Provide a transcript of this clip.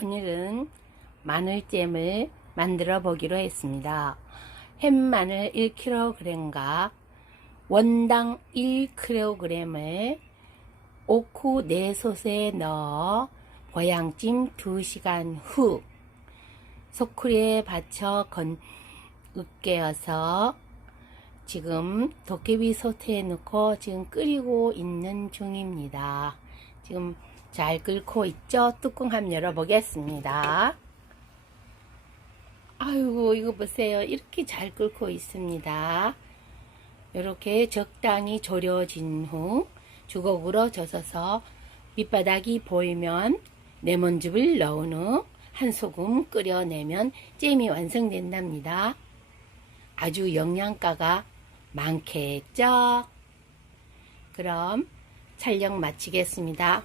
오늘은 마늘잼을 만들어 보기로 했습니다. 햇마늘 1kg과 원당 1kg을 오쿠 4솥에 넣어 보양찜 2시간 후 소쿠리에 받쳐 건 으깨어서 지금 도깨비 소태에 넣고 지금 끓이고 있는 중입니다. 지금 잘 끓고 있죠? 뚜껑 한번 열어보겠습니다. 아이고 이거 보세요. 이렇게 잘 끓고 있습니다. 이렇게 적당히 졸여진 후 주걱으로 젖어서 밑바닥이 보이면 레몬즙을 넣은 후 한 소금 끓여내면 잼이 완성된답니다. 아주 영양가가 많겠죠? 그럼 촬영 마치겠습니다.